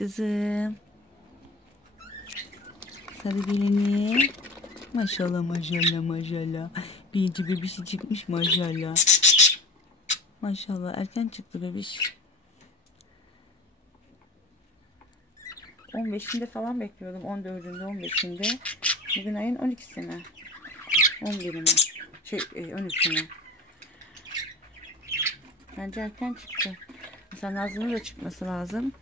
kızım. Sarı gelini. Maşallah maşallah maşallah. Birinci bebişi şey çıkmış maşallah. Maşallah erken çıktı bebiş. 15'inde falan bekliyordum. 14'ünde 15'inde. Bugün ayın 12'si mi? 11'i mi? Şey e, 13'ü? Bence erken çıktı. Mesela Nazlı'nın da çıkması lazım.